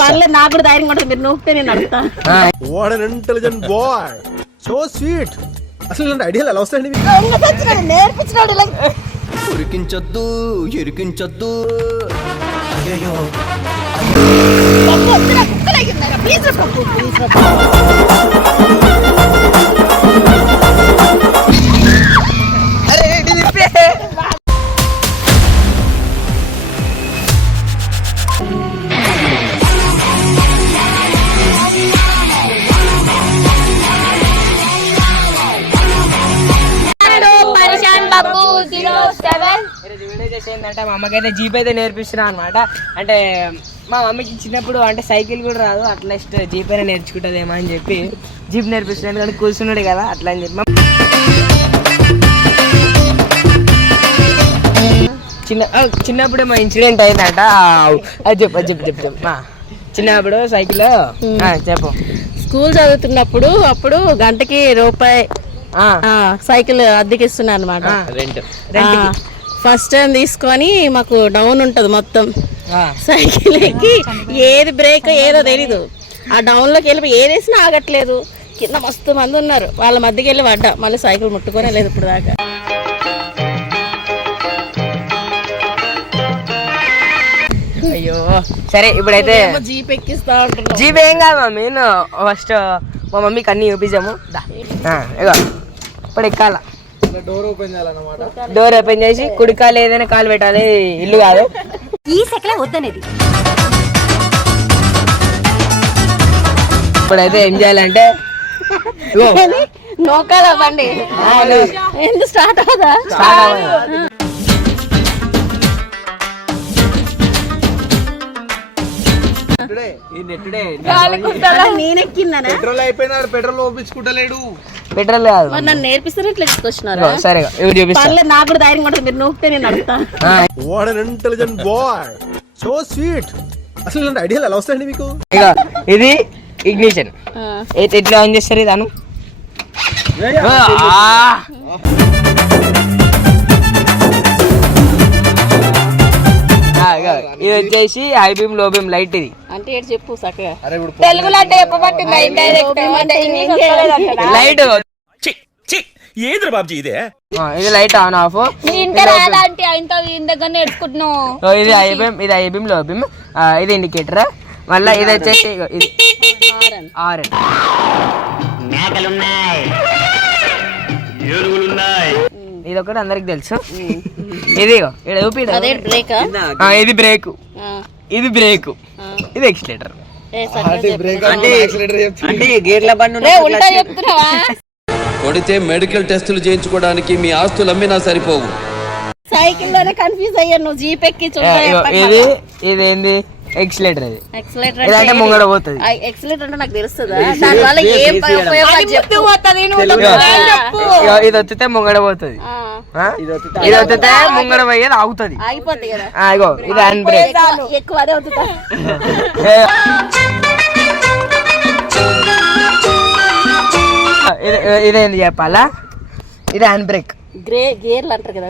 పర్లేదు నాకు కూడా ధైర్యం ఉంటుంది మీరు నూపితే నేను ఆ, what an intelligent boy so sweet అసలు ఇలాంటి ఐడియాలు ఎలా వస్తాయండి మీకు? దొంగ సచ్చినాడు, నేర్పించినాడు ఇలా. ఉరికించొద్దు ఇరికించొద్దు. పప్పు వద్దురా, కుక్కలు అయ్యిందారా. ప్లీజ్ రా పప్పు, ప్లీజ్ రా పప్పు. పరిశాన్ ఏంటంటే మా అమ్మకైతే జీప్ అయితే నేర్పిస్తున్నా అనమాట అంటే మా మమ్మీకి చిన్నప్పుడు అంటే సైకిల్ కూడా రాదు అట్లా నెక్స్ట్ జీప్ అయినా నేర్చుకుంటుందేమో అని చెప్పి జీప్ నేర్పిస్తున్నాడు కానీ కూర్చున్నాడు కదా అట్లా అని చెప్పి. చిన్న చిన్నప్పుడే మా ఇన్సిడెంట్ అయిందంట. అది చెప్పు అది చెప్పు చెప్పు చెప్పు. చిన్నప్పుడు సైకిల్. చెప్పు. స్కూల్ చదువుతున్నప్పుడు అప్పుడు గంటకి రూపాయి సైకిల్ అద్దెకిస్తున్నా అనమాట ఫస్ట్ టైం తీసుకొని మాకు డౌన్ ఉంటది మొత్తం. సైకిల్ ఎక్కి ఏది బ్రేక్ ఏదో తెలీదు. ఆ డౌన్లోకి వెళ్ళి ఏది వేసినా ఆగట్లేదు. కింద మస్తు మంది ఉన్నారు. వాళ్ళ మధ్యకి వెళ్ళి పడ్డా. మళ్ళీ సైకిల్ ముట్టుకోనే లేదు ఇప్పుడు దాకా. అయ్యో. సరే ఇప్పుడైతే జీప్ ఎక్కిస్తా ఉంటున్నావు జీప్ ఏం కాదు మమ్మీ. నేను ఫస్ట్ మా మమ్మీకి అన్ని చూపించాము. ఇగో. ఇప్పుడు ఎక్కాల? డోర్ ఓపెన్ చేసి కుడి కాలు ఏదైనా కాలు పెట్టాలి ఇల్లు కాదు. ఈ సెకలే వద్దనేది. ఇప్పుడైతే ఏం చేయాలంటే నోకాల బండి. ఎందుకు స్టార్ట్ అవుదా పెట్రోల్ అయిపోయినా పెట్రోల్ ఓపించుకుంటలేడు. పెట్రోల్ కాదు నన్ను నేర్పిస్తారు ఇట్లా తీసుకొచ్చినారా? సరే ఇవి చూపిస్తా. పర్లేదు నాకు కూడా ధైర్యం ఉంటుంది మీరు నూపితే నేను అడుగుతా ఆ, what an intelligent boy so sweet అసలు ఇలాంటి ఐడియాలు ఎలా వస్తాయండి మీకు? ఇది ఇగ్నిషన్ ఆ. ఎట్లా ఆన్ చేస్తారు ఇది ఇది వచ్చేసి హై బీమ్లో బీమ్ లైట్ ఇది. అంటే చెప్పు చక్కగా తెలుగులో అంటే చెప్పబట్టింది? లైట్ ఏంద్ర బాబ్జీ ఇదే? ఆ, ఇది లైట్ ఆన్ ఆఫ్. ఇది ఐ బీమ్ ఇది ఐ బీమ్లో బీమ్. ఆ, ఇది ఇండికేటర్? మళ్ళీ ఇది వచ్చేసి ఇగో ఇది. ఆర్ ఇది ఒకటి అందరికి తెలుసు. ఇది ఇగో, ఈడ చూపిడు. అదే బ్రేకా ఆ, ఇది బ్రేక్ ఇది బ్రేక్ ఇది ఎక్సిలేటర్ అంటే గేర్ల బండి కొడితే మెడికల్ టెస్టులు చేయించుకోవడానికి మీ ఆస్తులు అమ్మినా సరిపోవు. సైకిల్లోనే కన్ఫ్యూజ్ అయ్యాను. నువ్వు జీప్ ఎక్కి ఇది ఇది ఏంది ఎక్సిలేటర్ ఇది ఎక్సలేటర్ అంటే ముంగడ పోతుంది. ఎక్సలేటర్ అంటే నాకు తెలుస్తుందా? దాని వల్ల ఏం ఉపయోగాలు చెప్పు. ఇగో, ఇగో, ఇది వచ్చితే ముంగడ పోతుంది. ఆ, ఆ? ఇది వచ్చితే ముంగడ పోయేది ఆగుతుంది. ఆగిపోద్ది కదా. ఆ, ఇగో ఇది హ్యాండ్ బ్రేక్ ఎక్కువ- అదే అవుతుందా ఇది ఇదేంది చెప్పాలా? ఇది హ్యాండ్ బ్రేక్ గ్రే గేర్లు అంటారు కదా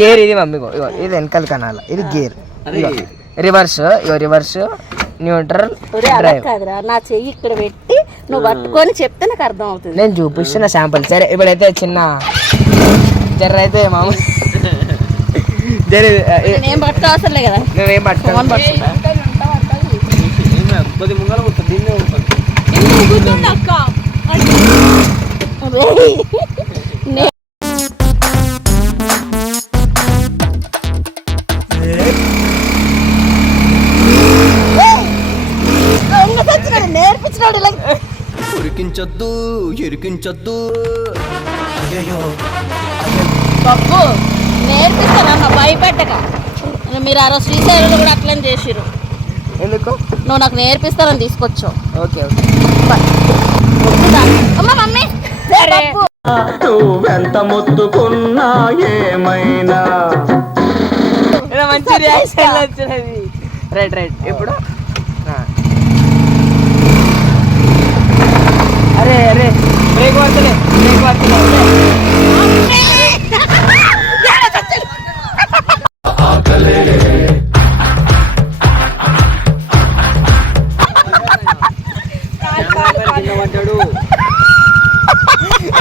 గేర్ ఇది మమ్మీ ఇది వెనకాల కనాల. ఇది గేర్. రివర్స్ ఇగో రివర్స్ న్యూట్రల్ ఒరే అలా డ్రైవ్ కాదురా నా చెయ్యి ఇక్కడ పెట్టి నువ్వు పట్టుకొని చెప్తే నాకు అర్థం అవుతుంది నేను చూపిస్తున్న శాంపుల్ సరే ఇప్పుడైతే చిన్న జర్ర అయితే మామూలు జర నేను పట్టుకో అవసరం లే కదా. నువ్వేం పట్టుకో? ఫోన్ పట్టుకుంటా ఒరేయ్, నే- ఇరికించొద్దు పప్పు. నేర్పిస్తానమ్మ భయపెట్టక. మీరు ఆ రోజు శ్రీశైలంలో కూడా అట్లనే చేసిరు ఎందుకు? నువ్వు నాకు నేర్పిస్తానని తీసుకొచ్చావు. Okay okay? అమ్మ మమ్మీ. పప్పు. నువ్వెంత మొత్తుకున్నా ఏమైనా? మంచి రియాక్షన్ వచ్చినది. Right right. ఇప్పుడు. అరే అరే. బ్రేక్ పడతలే బ్రేక్ పడతలే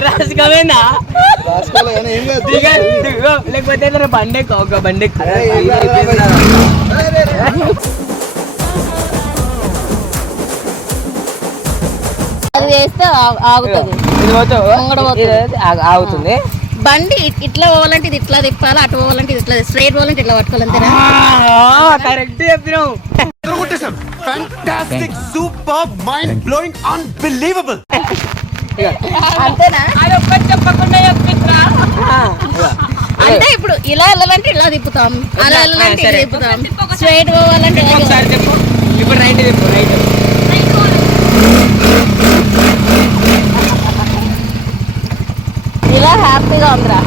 రాసుకోవేనా లేకపోతే బండెక్కు ఒక బండెక్కు. అది చేస్తే ఆగుతుంది. బండి ఇట్- ఇట్లా పోవాలంటే ఇది ఇట్లా తిప్పాలి అటు పోవాలంటే ఇది ఇట్లా స్ట్రైట్ పోవాలంటే ఇట్లా పట్టుకోవాలి కరెక్ట్ చెప్పినావు. Fantastic super mind blowing unbelievable అంతేనా? చెప్పకుండా చెప్పిందా ఆ, ఇగో. అంటే ఇప్పుడు ఇలా వెళ్ళాలంటే ఇలా తిప్పుతాం అలా వెళ్ళాలంటే. తిప్పుతాం. స్ట్రైట్ పోవాలంటే ఇప్పుడు రైట్ చెప్పు రైట్ ఇలా ఉందిరా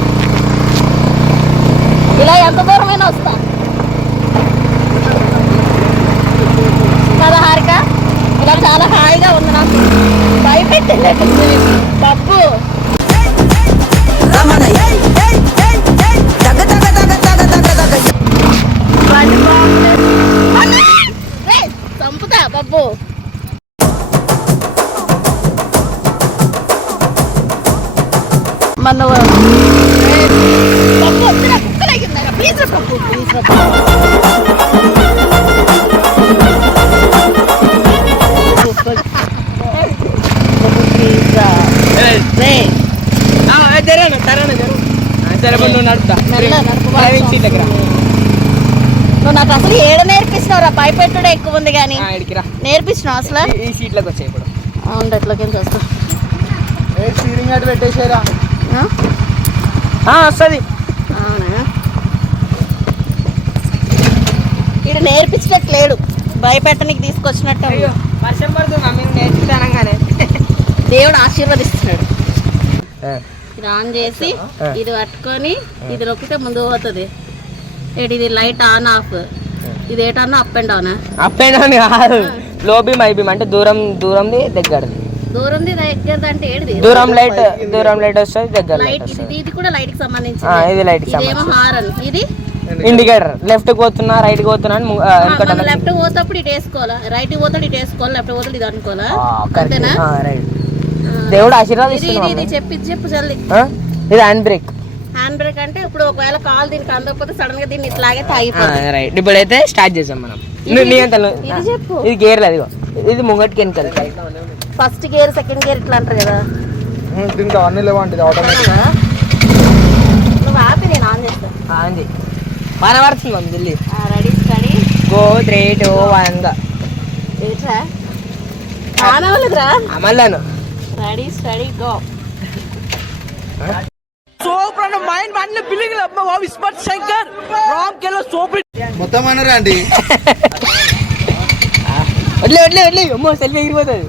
ఇలా ఎంత దూరమైనా వస్తా. కదా హారిక? ఇలా చాలా హాయిగా ఉంది నాకు. భయపెట్టలేదు డబ్బు డ్రైవింగ్ సీట్ దగ్గర నువ్వు నాకు అసలు ఏడ నేర్పిస్తున్నావురా? భయపెట్టుడే ఎక్కువ ఉంది కానీ. నేర్పించినావు అసలు? ఈ- సీట్లోకి వచ్చాయి ఇప్పుడు. అవును ఎట్లకేం చేస్తా స్టీరింగ్ అటు పెట్టేసారా. వస్తుంది. అవునా? ఇక్కడ నేర్పించట్లేదు లేడు. భయపెట్టనికి తీసుకొచ్చినట్టు అయ్యో వర్షం పడుతుంది? మమ్మీ నేర్చుతానంగానే దేవుడు ఆశీర్వదిస్తున్నాడు. ఇది ఆన్ చేసి ఇది పట్టుకొని ఇది నొక్కితే ముందు పోతుంది. ఏంటి ఇది లైట్ ఆన్ ఆఫ్. ఇది ఏటన్నా up and down? Up and down కాదు. లో బీమ్ ఐ బీమ్ అంటే దూరం దూరంది దగ్గరది. దూరంది దగ్గరది అంటే ఏడిది? దూరం లైట్ దూరం లైట్ వస్తుంది దగ్గర లైట్ లైట్ ఇది ఇది కూడా లైట్కి సంబంధించి ఆ, ఇది light కి ఇదేమో హారన్. ఇది? ఇండికేటర్. లెఫ్ట్ పోతున్నా రైట్ పోతున్నా లెఫ్ట్ పోతప్పుడు ఇటు వేసుకోవాలా? రైట్ పోతాడు ఇటు వేసుకోవాలి? లెఫ్ట్ పోతాడు ఇది అనుకోవాలా. అంతేనా. ఆ. దేవుడు ఆశీర్వాదిస్తున్నాడు చెప్పి చెప్పు జల్ది ఇది హ్యాండ్ బ్రేక్ హ్యాండ్ బ్రేక్ అంటే ఇప్పుడు ఒకవేళ కాల్ దీనికి అందకపోతే సడన్గా దీన్ని ఇట్లాగే తాగిపోతుంది. రైట్ ఇప్పుడైతే స్టార్ట్ చేసాం మనం. నువ్వు నీ అంతలో. ఇది చెప్పు. ఇది గేర్ లేదు. ఇది ముంగటికి వెనకాలి. ఫస్ట్ గేర్ సెకండ్ గేర్ ఇట్లా అంటారు కదా. దీంట్లో అన్ని లేవండి ఆటోమేటిక్ నువ్వు ఆపి నేను ఆన్ చేస్తాను అంది మన పడుతుంది mummy Delhi ready steady go three two one ఏంట్రా? ఆన్ అవ్వలేదురా అమల్లాను రెడీ స్టడీ గో మొత్తం అనరా అండి? వడ్లే వడ్లే వడ్లే అమ్మో సెల్ఫీ ఎగిరిపోతుంది.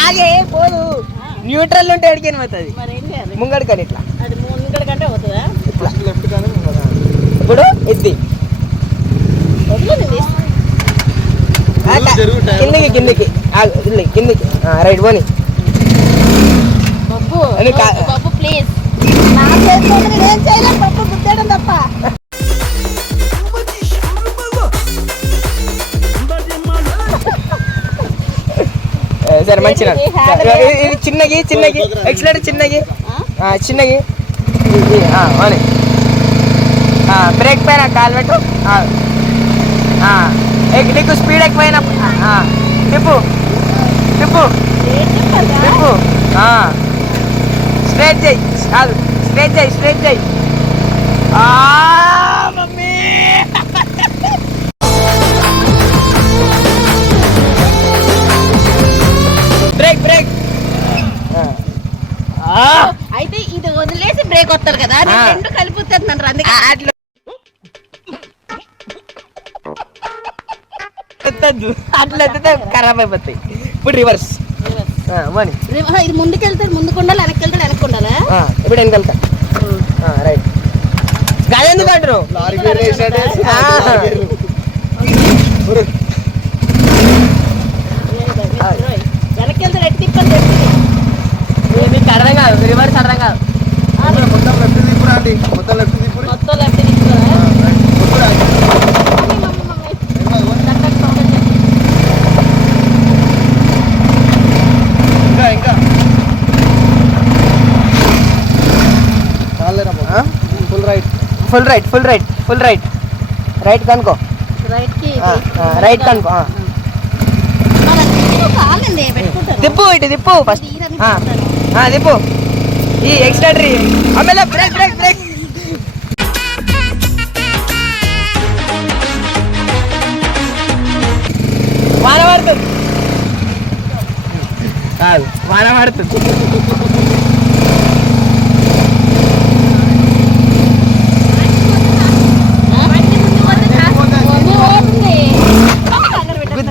ఆగే పోదు. న్యూట్రల్ ఉంటే ఎడికని పోతుంది? మరి ఏం చేయాలి? ముంగడి కానీ ఇట్లా. అది ముంగడ కంటే అవుతుందా లెఫ్ట్ కానీ ఇప్పుడు ఎద్ది వదిలే నేను తీస్తా. ఆ, క- జరుగుతాయి. కిందకి కిందకి. కిందకి. రైట్ పోని. ప్లీజ్ నేను గుద్దేయడం తప్ప సరే? హ్యాండ్ ఇది చిన్నగి చిన్నగి. ఎక్సలేటర్ చిన్నగి. చిన్నగి. బ్రేక్ పైన కాలు పెట్టు. నీకు స్పీడ్ ఎక్కువైన తిప్పు తిప్పు ఆ. స్ట్రేట్ చేయి. కాదు స్ట్రేట్ చేయి స్ట్రేట్ చేయి. ఆ, మమ్మీ. Break break. అయితే ఇది వదిలేసి బ్రేక్ వస్తారు కదా. రెండు కలిపిస్తుంది నన్ను అందుకే. అట్లా. ఎత్తద్దు అట్లా ఎత్తితే ఖరాబ్ అయిపోతాయి. ఇప్పుడు రివర్స్ రివ- ఇది ముందుకెళ్తే ముందుకు ఉండాలి వెనక్కి వెళ్తే వెనక్కి ఉండాలా ఇప్పుడు వెనకాల రైట్ గదెందుకు అంటారు లారీ గేర్ వేసాడే ఆ. వెనక్కి వెళ్తే ఎట్టి తిప్పని చెప్తుంది మీకు అర్థం కాదు రివర్స్ అర్థం కాదు మొత్తం లెఫ్ట్ తిప్పురా అండి మొత్తం లెఫ్ట్ తిప్పురి మొత్తం లెఫ్ట్ తిప్పుకోరా కొట్టురా. Mummy, mummy, mummy. టక్ టక్ సౌండ్ వచ్చేస్తుంది. ఇంకా ఇంకా full right full right full right right కనుకో. రైట్ కనుకో తిప్పు ఇటు తిప్పు ఫస్ట్ తిప్పు ఈ ఎక్స్ట్రా ట్రీ ఆమెల బ్రేక్ బ్రేక్ బ్రేక్ వాన పడుతుంది. వాన పడుతుంది.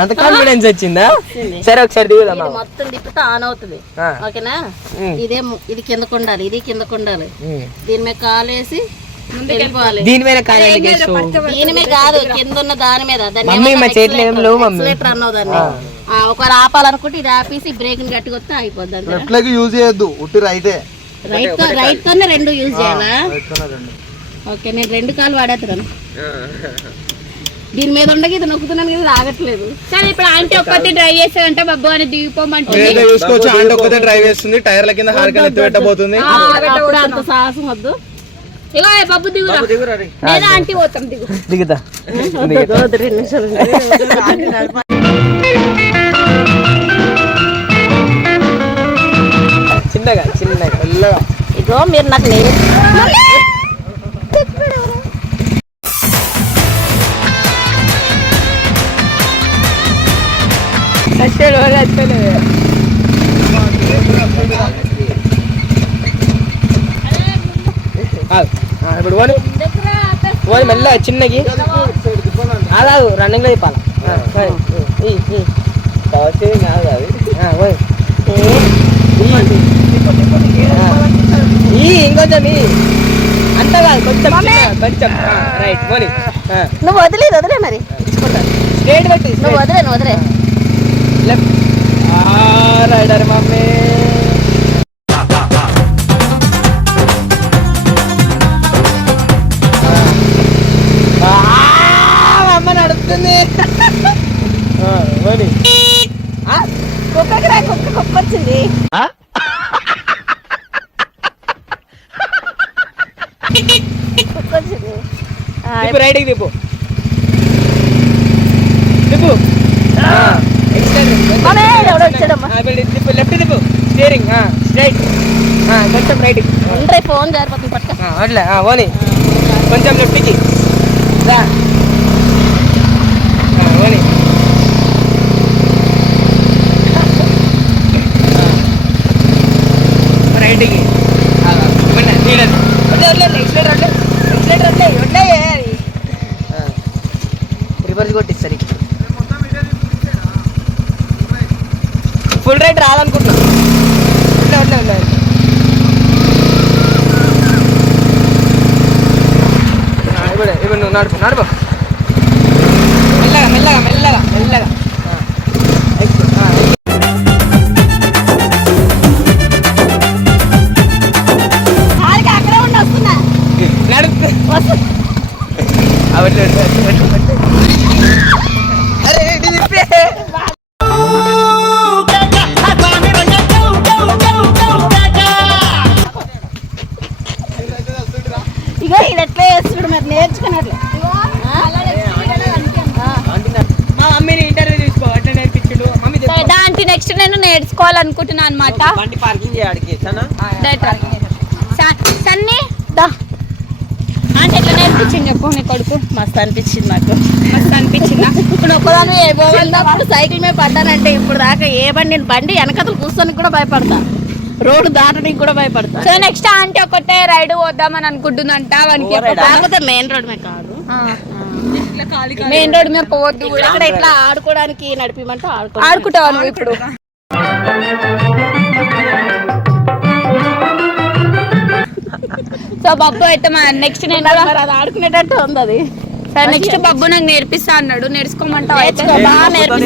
అంత కాన్ఫిడెన్స్ వచ్చిందా? సరే ఒకసారి దిగుదాం మొత్తం తిప్పితే ఆన్ అవుతుంది. ఓకేనా. ఇదే ఇది కిందకు ఉండాలి ఇది కిందకు ఉండాలి. దీని మీద కాలేసి వెళ్ళిపోవాలి. దీని మీద కాయాలి గెస్ట్ దీని మీద కాదు కింద ఉన్న దాని మీద. దాన్ని మమ్మీ, ఏమంటారు? మా చేతిలో ఏం లేవు, మమ్మీ. Accelerator అన్నావు దాన్ని. ఆ, ఒకవేళ ఆపాలనుకుంటే ఇది ఆపేసి బ్రేక్ని అయిపోద్ది అంతే లెఫ్ట్ యూజ్ చేయొద్దు ఉట్టి రైటే. రైట్తో రైట్ తోనే రెండు యూజ్ చేయాలా? ఓకే నేను రెండు కాలు వాడేస్తాను దీని మీద ఉండగా ఇది నొక్కుతున్నాను కదా ఇది ఆగట్లేదు. సరే ఇప్పుడు ఆంటీ ఒక్కటి డ్రై చేస్తాడంటే బాబు అని దిగిపోమంటుంది. ఏదో చూసుకోవచ్చు ఆంటీ ఒక్కతే డ్రైవ్ చేస్తుంది టైర్ల కింద హారికలు ఎత్తి పెట్టబోతుంది. అంత సాహసం వద్దు. ఇగో బాబు దిగురా. లేదా ఆంటీ పోతాం దిగు. దిగుతా. చిన్నగా చిన్నగా మెల్లగా. ఇగో మీరు నాకు నేను అసలు అసలు ఇప్పుడు పోనీ పోనీ మెల్లగా చిన్నకి అలాగు రన్నింగ్లో చెప్పాలి ఇంకొంచెం అంత కాదు కొంచెం కొంచెం రైట్ పోనీ నువ్వు వదిలేదు వదిలే మరి స్ట్రేట్ పెట్టి నువ్వు వదిలే నువ్వు వదిలే లెఫ్ట్. Rider mummy. ఆ, అమ్మ. ఆ, కుక్కకి రా కుక్క కుక్క వచ్చింది కుక్క వచ్చింది తిప్పు రైట్కి లెఫ్ట్ తిప్పు స్టీరింగ్ స్ట్రైట్ కొంచెం రైట్ ఉండరే ఫోన్ జారిపోతుంది పట్టుక. అట్లా పోనీ కొంచెం లెఫ్ట్కి రా. ఆ, రైట్కి ఎక్స్లేటర్. ఎక్స్లేటర్ రివర్స్ కొట్టిస్తారు ఫుల్ రైట్ వడ్లే, వడ్లే. ఆ, ఇప్పుడు ఇప్పుడు నువ్వు నడుపు నడుపు మెల్లగా మెల్లగా మెల్లగా మెల్లగా. ఉండి నడుపు. వస్తు. నెక్స్ట్ నేను నేర్చుకోవాలనుకుంటున్నా అనమాట బండి పార్కింగ్ చేయడానికి సన్నీ దా. ఆంటీ ఎట్లా నేర్పించింది చెప్పు నీ కొడుకు? మస్తు అనిపించింది నాకు. మస్తు అనిపించిందా? ఇప్పుడు ఒక్కదాన్ని చిన్నప్పుడు సైకిల్ మీద పడ్డానంటే ఇప్పుడు దాకా ఏ బండి నేను బండి వెనకతలు కూర్చొని కూడా భయపడతా. రోడ్డు దాటడానికి కూడా భయపడతా. సో నెక్స్ట్ ఆంటీ ఒకటే రైడ్ పోద్దామని అనుకుంటుందంట వానికి కాకపోతే మెయిన్ రోడ్ మీద కాదు. మెయిన్ రోడ్ మీద పోవద్దు కూడా. ఇక్కడ ఇట్లా ఆడుకోవడానికి నడిపిమంటే ఆడుకో ఆడుకుంటావా ఇప్పుడు? సో బబ్బు అయితే మా నెక్స్ట్ నేను అది ఆడుకునేటట్టు ఉంది అది సరే నెక్స్ట్ బబ్బు నాకు నేర్పిస్తా అన్నాడు. నేర్చుకోమంటావు అయితే? బాగా నేర్పిస్తా.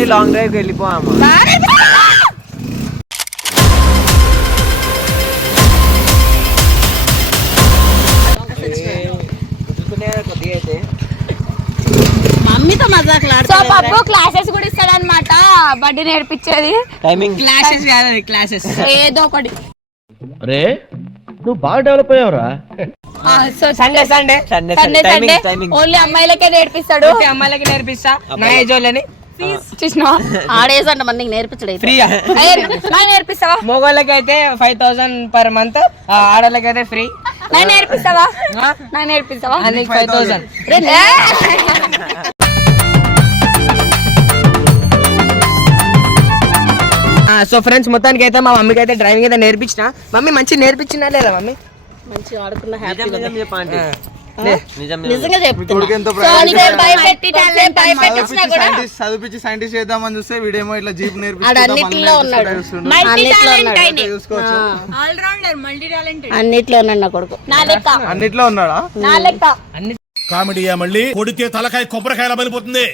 మమ్మీతో మజాక్ సో బబ్బు క్లాసెస్ కూడా ఇస్తాడనమాట బడ్డీ నేర్పించేది. టైమింగ్ క్లాసెస్ కాదు క్లాసెస్ ఏదో ఒకటి. రే నువ్వు బాగా develop అయ్యావురా. Sunday Sunday. Sunday Sunday Sunday only అమ్మాయిలకే నేర్పిస్తాడు. అమ్మాయిలకి నేర్పిస్తా. నా ఏజ్ వాళ్ళని. చూసినా ఆడేసి అంటే మనకి నేర్పించడు నాకు నేర్పిస్తావా? మగవాళ్ళకి అయితే ఫైవ్ థౌసండ్ పర్ మంత్ ఆడవాళ్ళకి అయితే ఫ్రీ నాకు నేర్పిస్తావా? నాకు నేర్పిస్తావా ఫైవ్ థౌసండ్ సో ఫ్రెండ్స్ మొత్తానికి అయితే మా మమ్మీకి అయితే డ్రైవింగ్ అయితే నేర్పించిన. మమ్మీ మంచి నేర్పించినా లేదా మమ్మీ? మంచిగా ఆడుకున్న చదివించి సైంటిస్ట్ చేద్దామని చూస్తే వీడేమో ఇట్లా జీప్ అన్నిట్లో ఉన్నాడు. అన్నిట్లో టాలెంట్ ఉన్నాడు ఆయన చూసుకోవచ్చు. ఆల్ రౌండర్ మల్టీ టాలెంటెడ్ అన్నిట్లో ఉన్నాడు నా కొడుకు. నా లెక్క. అన్నిట్లో ఉన్నాడా? నా లెక్క. కామెడీయా మళ్ళీ కొడితే తలకాయ కొబ్బరికాయల పడిపోతుంది